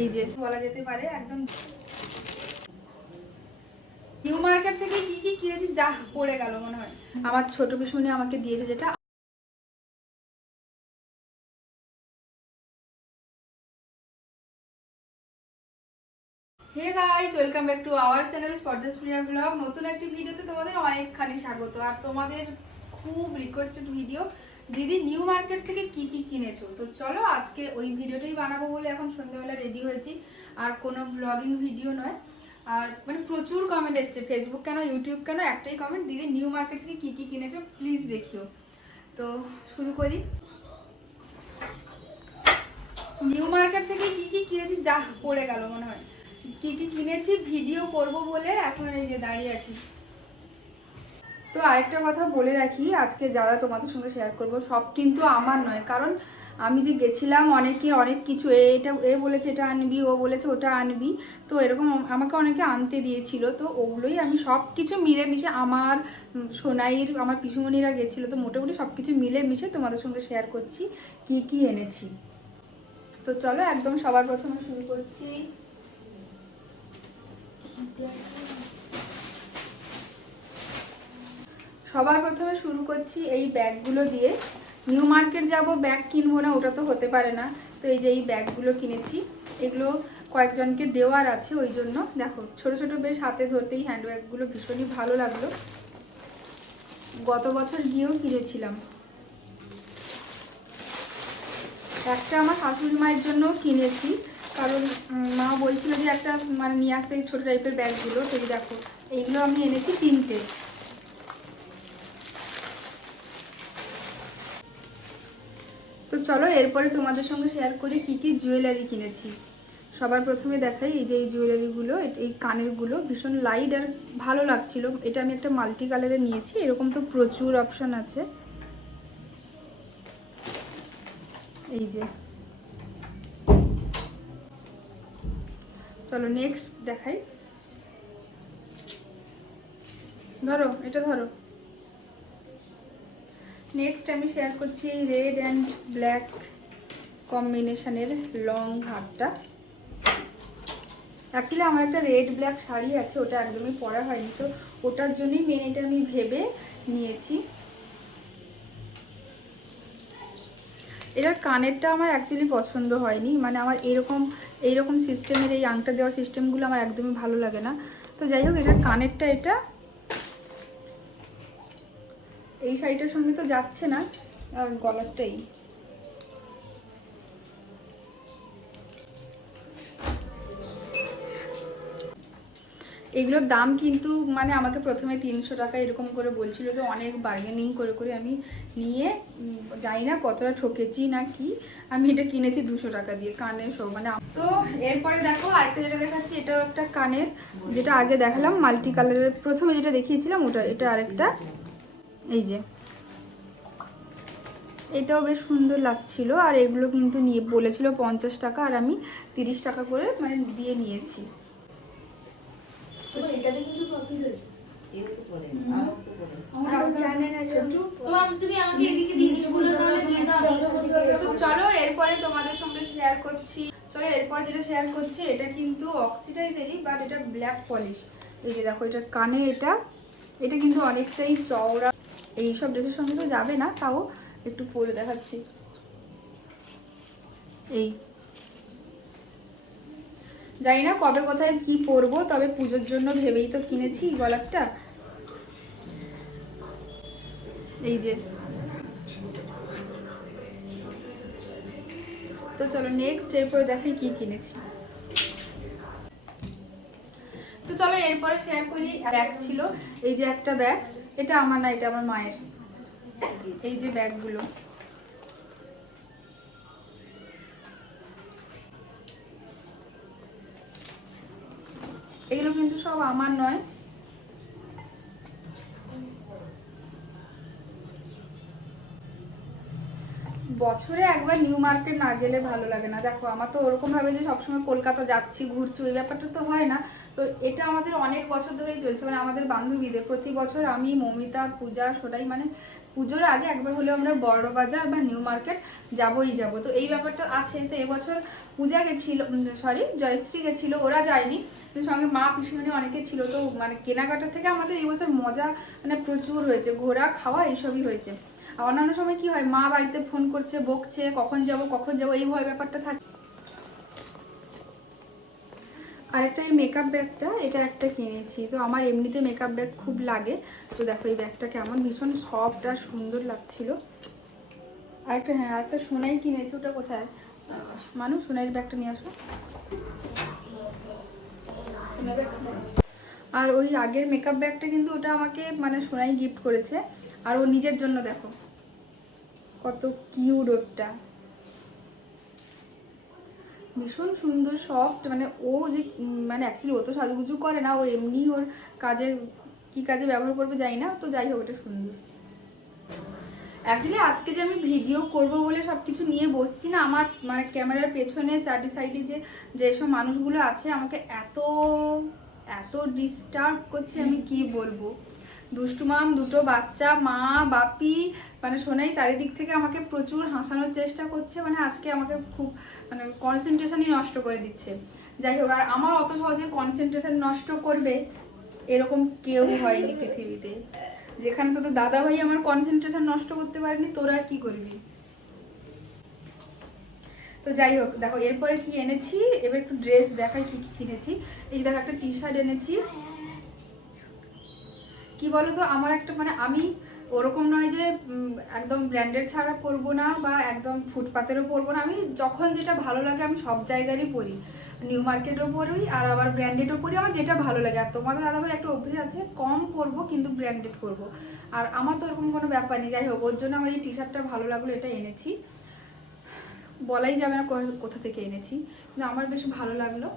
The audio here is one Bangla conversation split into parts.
এই যে বলা যেতে পারে একদম নিউ মার্কেট থেকে কি কি কিনেছি যা পড়ে গেল মনে হয়। আমার ছোট পিসমণি আমাকে দিয়েছে যেটা। Hey guys, welcome back to our channel স্পর্ধাস প্রিয়া ব্লগ। নতুন একটি ভিডিওতে তোমাদের অনেকখানি স্বাগত। আর তোমাদের খুব রিকোয়েস্টেড ভিডিও, দিদি নিউ মার্কেট থেকে কি কি কিনেছো। তো চলো আজকে ওই ভিডিওটাই বানাবো বলে এখন সন্ধ্যাবেলা রেডি হয়েছি। আর কোনো ব্লগিং ভিডিও নয়। আর মানে প্রচুর কমেন্ট এসছে, ফেসবুক কেন ইউটিউব কেন, একটাই কমেন্ট, দিদি নিউ মার্কেট থেকে কি কি কিনেছো প্লিজ দেখিও। তো শুরু করি। নিউ মার্কেট থেকে কি কি কিনেছি যা পড়ে গেল মনে হয়। কি কি কিনেছি ভিডিও করব বলে এখন এই যে দাঁড়িয়ে আছি। তো আরেকটা কথা বলে রাখি, আজকে যারা তোমাদের সঙ্গে শেয়ার করব সব কিন্তু আমার নয়। কারণ আমি যে গেছিলাম অনেকে অনেক কিছু এটা বলেছে এটা আনবি, ও বলেছে ওটা আনবি, তো এরকম আমাকে অনেকে আনতে দিয়েছিল। তো ওগুলোই আমি সব কিছু মিলেমিশে আমার সোনাইর আমার পিসুমণিরা গেছিলো, তো মোটামুটি সব কিছু মিলেমিশে তোমাদের সঙ্গে শেয়ার করছি কি কি এনেছি। তো চলো একদম সবার প্রথমে শুরু করছি। সবার প্রথমে শুরু করছি এই ব্যাগগুলো দিয়ে। নিউ মার্কেট যাব ব্যাগ কিনবো না ওটা তো হতে পারে না। তো এই যে এই ব্যাগগুলো কিনেছি, এগুলো কয়েকজনকে দেওয়ার আছে, ওই জন্য দেখো ছোট ছোট বেশ হাতে ধরতেই হ্যান্ড ব্যাগগুলো ভীষণই ভালো লাগলো। গত বছর গিয়েও কিনেছিলাম। একটা আমার শাশুড়ি মায়ের জন্য কিনেছি, কারণ মা বলছিল যে একটা মানে নিয়ে আসতে ছোটো টাইপের ব্যাগগুলো। তো দেখো এইগুলো আমি এনেছি 3টে। তো চলো এরপরে তোমাদের সঙ্গে শেয়ার করি কি কি জুয়েলারি কিনেছি। সবার প্রথমে দেখাই এই যে এই জুয়েলারিগুলো, এই কানেরগুলো ভীষণ লাইট আর ভালো লাগছিল। এটা আমি একটা মাল্টি কালারে নিয়েছি, এরকম তো প্রচুর অপশান আছে। এই যে চলো নেক্সট দেখাই। ধরো এটা ধরো। নেক্সট আমি শেয়ার করছি রেড অ্যান্ড ব্ল্যাক কম্বিনেশনের লং হারটা। অ্যাকচুয়ালি আমার একটা রেড ব্ল্যাক শাড়ি আছে, ওটা একদমই পরা হয়নি, তো ওটার জন্যই মেন এটা আমি ভেবে নিয়েছি। এটার কানেরটা আমার অ্যাকচুয়ালি পছন্দ হয়নি, মানে আমার এইরকম সিস্টেমের এই আংটা দেওয়া সিস্টেমগুলো আমার একদমই ভালো লাগে না। তো যাই হোক এটার কানেরটা এটা এই শাড়িটার সঙ্গে তো যাচ্ছে না, আর গলারটাই। এগুলোর দাম কিন্তু মানে আমাকে প্রথমে 300 টাকা এরকম করে বলছিল, তো অনেক বার্গেনিং করে করে আমি নিয়ে জানি না কতটা ঠকেছি না কি, আমি এটা কিনেছি 200 টাকা দিয়ে কানের সব মানে। তো এরপরে দেখো আরেকটা যেটা দেখাচ্ছি, এটাও একটা কানের, যেটা আগে দেখালাম মাল্টি কালারের, প্রথমে যেটা দেখিয়েছিলাম ওটা, এটা আরেকটা। এই যে এটাও বেশ সুন্দর লাগছিল। আর এগুলো কিন্তু নিয়ে বলেছিল 50 টাকা, আর আমি 30 টাকা করে মানে দিয়ে নিয়েছি। এটাতে কিন্তু প্রফিট হয়েছে। চলো এরপরে তোমাদের সঙ্গে শেয়ার করছি। চলো এরপরে যেটা শেয়ার করছি এটা কিন্তু অক্সিডাইজারই, বাট এটা ব্ল্যাক পলিশ। এই যে দেখো এটার কানে, এটা কিন্তু অনেকটাই চওড়া। এইসব ড্রেসের সঙ্গে তো যাবে না, তাও একটু পরে দেখাচ্ছি। এই জানি না কবে কোথায় কি পরবো, তবে পুজোর জন্য ভেবেই তো কিনেছি গলারটা। এই যে তো চলো নেক্সট এরপরে দেখাই কি কিনেছি। তো চলো এরপরে শেয়ার করি। ব্যাগ ছিল, এই যে একটা ব্যাগ, এটা আমার না, এটা আমার মায়ের। এই যে ব্যাগগুলো, এগুলো কিন্তু সব আমার নয়। বছরে একবার নিউ মার্কেট না গেলে ভালো লাগে না। দেখো আমার তো ওরকম ভাবে যে সবসময় কলকাতা যাচ্ছি ঘুরছি ওই ব্যাপারটা তো হয় না। তো এটা আমাদের অনেক বছর ধরেই চলছে, মানে আমাদের বান্ধবীদের প্রতি বছর আমি মমিতা পূজা সোনাই মানে পুজোর আগে একবার হলেও আমরা বড় বাজার বা নিউ মার্কেট যাবোই যাব। তো এই ব্যাপারটা আছে। তো এবছর পূজা গেছিল, সরি জয়শ্রী গেছিলো, ওরা যায়নি, কিন্তু সঙ্গে মা পিসিমণি অনেকে ছিল। তো মানে কেনাকাটার থেকে আমাদের এই বছর মজা মানে প্রচুর হয়েছে, ঘোরা খাওয়া এইসবই হয়েছে। আর অন্যান্য সময় কি হয়, মা বাড়িতে ফোন করছে, বকছে, কখন যাব এই ভয় ব্যাপারটা থাকে। আরেকটা এই মেকআপ ব্যাগটা, এটা একটা কিনেছি। তো আমার এমনিতে মেকআপ ব্যাগ খুব লাগে। তো দেখো এই ব্যাগটা কেমন ভীষণ সফট আর সুন্দর লাগছিল। আরেকটা, হ্যাঁ আরেকটা সোনাই কিনেছি, ওটা কোথায় মানুষ, সোনাইয়ের ব্যাগটা নিয়ে আসো। আর ওই আগের মেকআপ ব্যাগটা কিন্তু ওটা আমাকে মানে সোনাই গিফট করেছে, আর ও নিজের জন্য দেখো কত কিউট ওটা, ভীষণ সুন্দর সফট। মানে ও যে মানে অ্যাকচুয়ালি ও তো সাজুগুজু করে না, ও এমনি ওর কাজে কি কাজে ব্যবহার করবে যাই না, তো যাই হোক এটা সুন্দর। অ্যাকচুয়ালি আজকে যে আমি ভিডিও করব বলে সব কিছু নিয়ে বসছি না, আমার মানে ক্যামেরার পেছনে চারটি সাইডে যেসব মানুষগুলো আছে আমাকে এত এত ডিস্টার্ব করছে, আমি কি বলবো। দুষ্টুমাম দুটো বাচ্চা, মা বাপি, মানে শোনাই চারিদিক থেকে আমাকে প্রচুর হাসানোর চেষ্টা করছে। মানে আজকে আমাকে খুব মানে কনসেন্ট্রেশনই নষ্ট করে দিচ্ছে। যাই হোক, আর আমার অত সহজে কনসেন্ট্রেশন নষ্ট করবে এরকম কেউ হয়নি পৃথিবীতে। যেখানে তোদের দাদা ভাই আমার কনসেন্ট্রেশন নষ্ট করতে পারেনি, তোরা কি করবি। তো যাই হোক, দেখো এরপরে কি এনেছি, এবার একটু ড্রেস দেখাই কি কি কিনেছি। এই দেখো একটা টি শার্ট এনেছি। কি বলতো, আমার একটা মানে আমি ওরকম নয় যে একদম ব্র্যান্ডেড ছাড়া পরবো না বা একদম ফুটপাতেরও পরবো না, আমি যখন যেটা ভালো লাগে আমি সব জায়গারই পরি, নিউ মার্কেটও পরি আর আবার ব্র্যান্ডেডও পরি, আমার যেটা ভালো লাগে। আর তোমাদের দাদাভাই একটা অভ্যেস আছে, কম পরবো কিন্তু ব্র্যান্ডেড পরবো, আর আমার তো এরকম কোনো ব্যাপার নেই। যাই হোক, ওর জন্য আমার এই টি শার্টটা ভালো লাগলো, এটা এনেছি। বলাই যাবে না কোথা থেকে এনেছি, কিন্তু আমার বেশ ভালো লাগলো।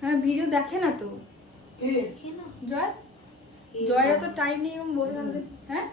হ্যাঁ ভিডিও দেখে না তো জয়, জয়ের তো টাইম নেই এরকম বসে থাকতে। হ্যাঁ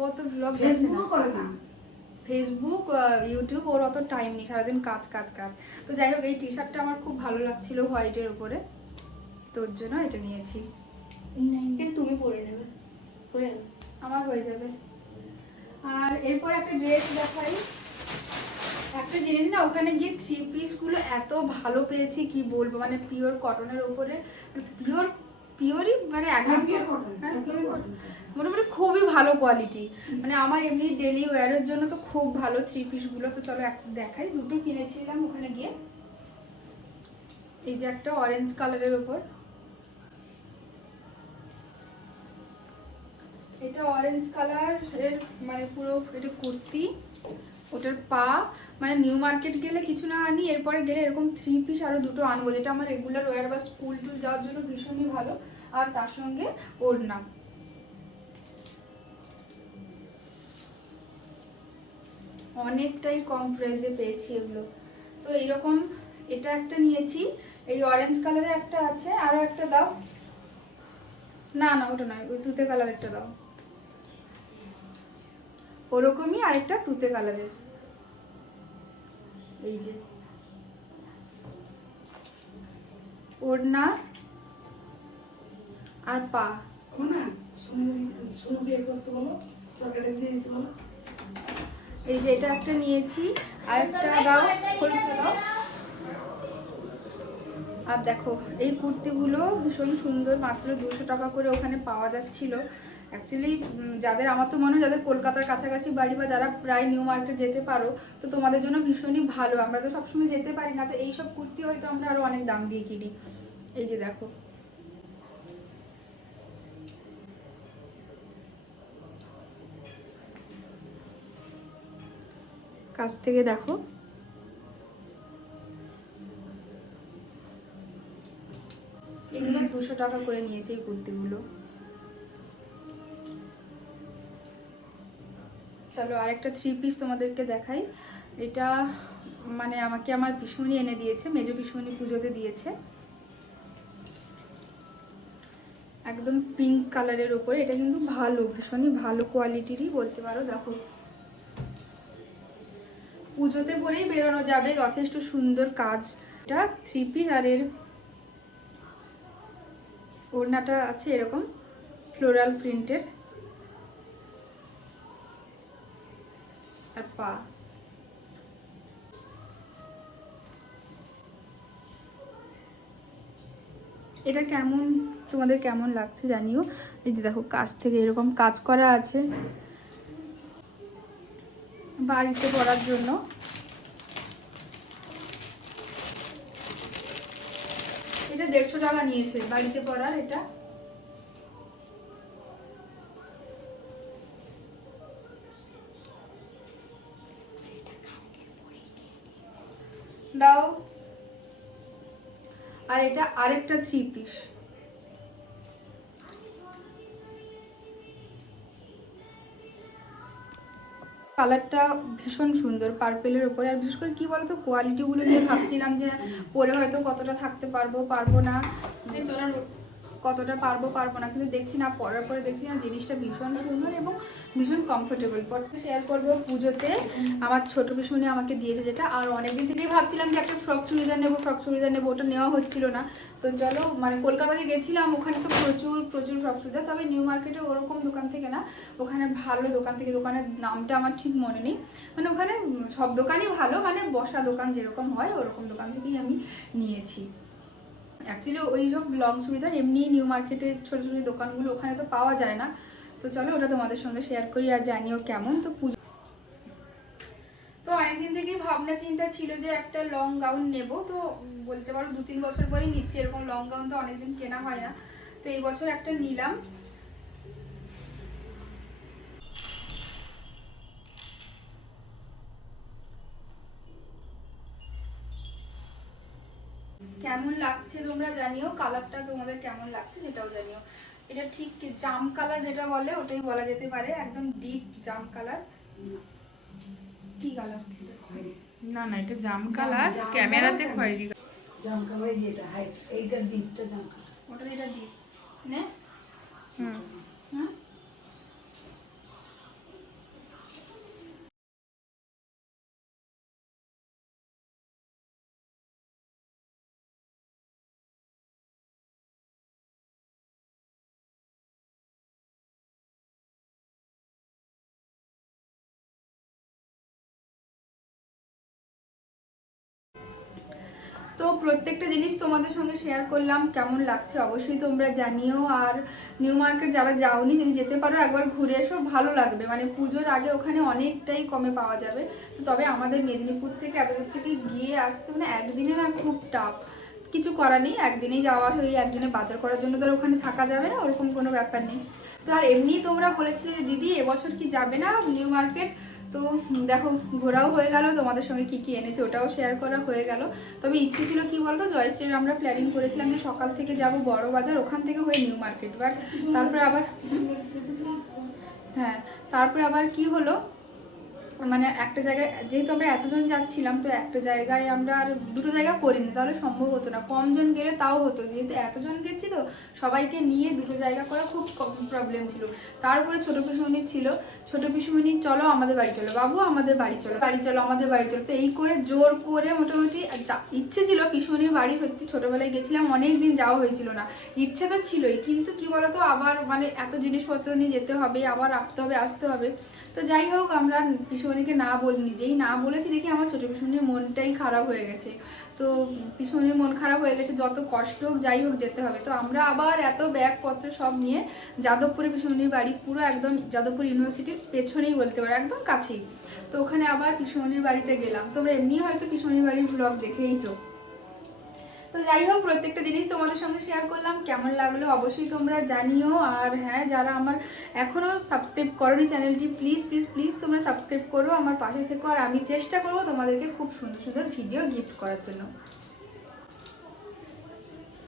ও তো ব্লগ করে না, ফেসবুক ইউটিউব ওর অত টাইম নেই, সারাদিন কাজ কাজ কাজ। তো যাই হোক, এই টি শার্টটা আমার খুব ভালো লাগছিল হোয়াইটের উপরে, তোর জন্য এটা নিয়েছি। কিন্তু তুমি পরে নেবে, আমার হয়ে যাবে। আর এরপর একটা ড্রেস দেখাই। একটা জিনিস না, ওখানে গিয়ে 3 পিসগুলো এত ভালো পেয়েছি কি বলবো, মানে পিওর কটনের উপরে, পিওরই মানে একদম মোটামুটি খুবই ভালো কোয়ালিটি। মানে আমার এমনি ডেলি ওয়্যারের জন্য তো খুব ভালো 3 পিসগুলো। তো চলো একটা দেখাই, দুটো কিনেছিলাম ওখানে গিয়ে। এই যে একটা অরেঞ্জ কালারের উপর, এটা অরেঞ্জ কালার এর মানে পুরো এটা কুর্তি, ওটার পা মানে নিউ মার্কেট গেলে কিছু না আনি, এরপরে গেলে এরকম 3 পিস আরো দুটো আনবো, যেটা আমার রেগুলার ওয়্যার বা স্কুল টুল যাওয়ার জন্য ভীষণই ভালো। আর তার সঙ্গে ওড়না, অনেকটাই কম প্রাইসে পেয়েছি এগুলো। তো এইরকম এটা একটা নিয়েছি, এই অরেঞ্জ কালারের একটা আছে, আরো একটা দাও। না না ওটা নয়, ওই তুতে কালার একটা দাও, ওরকমই আরেকটা তুতে কালারের। এই যে ওড়না আর পা, এই যে এটা একটা নিয়েছি, আর একটা দাও খুলতে দাও। আর দেখো এই কুর্তিগুলো ভীষণ সুন্দর, মাত্র 200 টাকা করে ওখানে পাওয়া যাচ্ছিল। অ্যাকচুয়ালি যাদের, আমার তো মনে হয় যাদের কলকাতার কাছাকাছি বাড়ি বা যারা প্রায় নিউ মার্কেট যেতে পারো, তো তোমাদের জন্য ভীষণই ভালো। আমরা তো সবসময় যেতে পারি না, তো এইসব কুর্তি হয়তো আমরা আরো অনেক দাম দিয়ে কিনি। এই যে দেখো, কাছ থেকে দেখো, এগুলো 200 টাকা করে নিয়েছে এই কুর্তিগুলো। চলো আরেকটা 3 পিস তোমাদেরকে দেখাই। এটা মানে আমাকে আমার পিসমণি এনে দিয়েছে, মেজো পিসমণি পুজোতে দিয়েছে, একদম পিঙ্ক কালারের উপরে। এটা কিন্তু ভালো, ভীষণই ভালো কোয়ালিটিরই বলতে পারো। দেখো পুজোতে পরেই বেরোনো যাবে, যথেষ্ট সুন্দর কাজ। এটা 3 পিস, আর এর ওড়নাটা আছে এরকম, ফ্লোরাল প্রিন্টের, আর পা। এটা কেমন, তোমাদের কেমন লাগছে জানিও। এই যে দেখো কাছ থেকে এরকম কাজ করা আছে, বাড়িতে পরার জন্য। এটা 150 টাকা নিয়েছে বাড়িতে পরার। এটা দাও। আর এটা আরেকটা 3 পিস। কালারটা ভীষণ সুন্দর পার্পেলের উপরে। আর বিশেষ করে কি বলতো, কোয়ালিটিগুলো নিয়ে ভাবছিলাম যে পরে হয়তো কতটা থাকতে পারবো না, কতটা পারবো না, কিন্তু দেখছি না, পরার পরে দেখছি না জিনিসটা ভীষণ সুন্দর এবং ভীষণ কমফোর্টেবল। পরটা শেয়ার করবো পুজোতে আমার ছোট পিসমণি আমাকে দিয়েছে যেটা। আর অনেকদিন থেকেই ভাবছিলাম যে একটা ফ্রক চুড়িদার নেবো, ওটা নেওয়া হচ্ছিল না। তো চলো, মানে কলকাতাতে গেছিলাম, ওখানে তো প্রচুর ফ্রক চুড়িদার, তবে নিউ মার্কেটে ওরকম দোকান থেকে না, ওখানে ভালো দোকান থেকে, দোকানের নামটা আমার ঠিক মনে নেই, মানে ওখানে সব দোকানই ভালো, মানে বসা দোকান যেরকম হয় ওরকম দোকান থেকেই আমি নিয়েছি। অ্যাকচুয়ালি ওই সব লং চুড়িদার এমনি নিউ মার্কেটের ছোটো ছোটো দোকানগুলো ওখানে তো পাওয়া যায় না। তো চলো ওটা তোমাদের সঙ্গে শেয়ার করি আর জানিও কেমন। তো পুজো তো অনেকদিন থেকেই ভাবনা চিন্তা ছিল যে একটা লং গাউন নেব, তো বলতে পারো 2-3 বছর পরেই নিচ্ছি। এরকম লং গাউন তো অনেকদিন কেনা হয় না, তো এই বছর একটা নিলাম। কেমন লাগছে তোমরা জানিও, কালারটা তোমাদের কেমন লাগছে সেটাও জানিও। এটা ঠিক জাম কালার যেটা বলে ওটাই বলা যেতে পারে, একদম ডিপ জাম কালার। কি কালার? না না, এটা জাম কালার, ক্যামেরাতে খয়েরি জাম কালার। যেটা হাইট, এইটা ডিপটা জাম কালার, ওটা এটা ডিপ নে। হুম হ্যাঁ তো প্রত্যেকটা জিনিস তোমাদের সঙ্গে শেয়ার করলাম, কেমন লাগছে অবশ্যই তোমরা জানিও। আর নিউ মার্কেট যারা যাওনি, যদি যেতে পারো একবার ঘুরে এসো, ভালো লাগবে। মানে পুজোর আগে ওখানে অনেকটাই কমে পাওয়া যাবে। তো তবে আমাদের মেদিনীপুর থেকে এতদূর থেকে গিয়ে আসতে মানে একদিনে না খুব টাফ, কিছু করার নেই, একদিনেই যাওয়া হয়ে একদিনে বাজার করার জন্য তো ওখানে থাকা যাবে না, ওরকম কোনো ব্যাপার নেই। তো আর এমনি তোমরা বলেছিলে যে দিদি এবছর কি যাবে না নিউ মার্কেট, তো দেখো ঘোরাও হয়ে গেল, তোমাদের সঙ্গে কি কি এনেছে ওটাও শেয়ার করা হয়ে গেল। তবে ইচ্ছে ছিল কি বলতো, জয়শ্রীর আমরা প্ল্যানিং করেছিলাম যে সকাল থেকে যাব বড় বাজার, ওখান থেকে হয়ে নিউ মার্কেট, বাট তারপরে আবার হ্যাঁ, তারপরে আবার কি হলো, মানে একটা জায়গায় যেহেতু আমরা এতজন যাচ্ছিলাম, তো একটা জায়গায় আমরা আর দুটো জায়গা করিনি, তাহলে সম্ভব হতো না। কম জন গেলে তাও হতো, যেহেতু এতজন গেছি তো সবাইকে নিয়ে দুটো জায়গা করা খুব প্রবলেম ছিল। তারপরে ছোটো পিসমণির ছিল, ছোটো পিসমণি চলো আমাদের বাড়ি চলো, বাবু আমাদের বাড়ি চলো, আমাদের বাড়ি চলো। তো এই করে জোর করে মোটামুটি ইচ্ছে ছিল পিসমণির বাড়ি, সত্যি ছোটোবেলায় গেছিলাম, অনেক দিন যাওয়া হয়েছিল না, ইচ্ছে তো ছিলই, কিন্তু কি বলতো আবার মানে এত জিনিসপত্র নিয়ে যেতে হবে, আবার রাখতে হবে, আসতে হবে। তো যাই হোক, আমরা পিসমণিকে না বলিনি, যেই না বলেছি দেখি আমার ছোটো পিসমণির মনটাই খারাপ হয়ে গেছে। তো পিসমণির মন খারাপ হয়ে গেছে, যত কষ্ট হোক যাই হোক যেতে হবে। তো আমরা আবার এত ব্যাগপত্র সব নিয়ে যাদবপুরে, পিসমণির বাড়ি পুরো একদম যাদবপুর ইউনিভার্সিটির পেছনেই বলতে পারো, একদম কাছেই। তো ওখানে আবার পিসমণির বাড়িতে গেলাম, তোমরা এমনি হয়তো পিসমণির বাড়ির ব্লগ দেখেইছো। তো যাই হোক, প্রত্যেকটা জিনিস তোমাদের সঙ্গে শেয়ার করলাম, কেমন লাগলো অবশ্যই তোমরা জানিও। আর হ্যাঁ, যারা আমার এখনও সাবস্ক্রাইব করোনি চ্যানেলটি, প্লিজ প্লিজ প্লিজ তোমরা সাবস্ক্রাইব করো, আমার পাশে থেকো। আর আমি চেষ্টা করবো তোমাদেরকে খুব সুন্দর সুন্দর ভিডিও গিফট করার জন্য।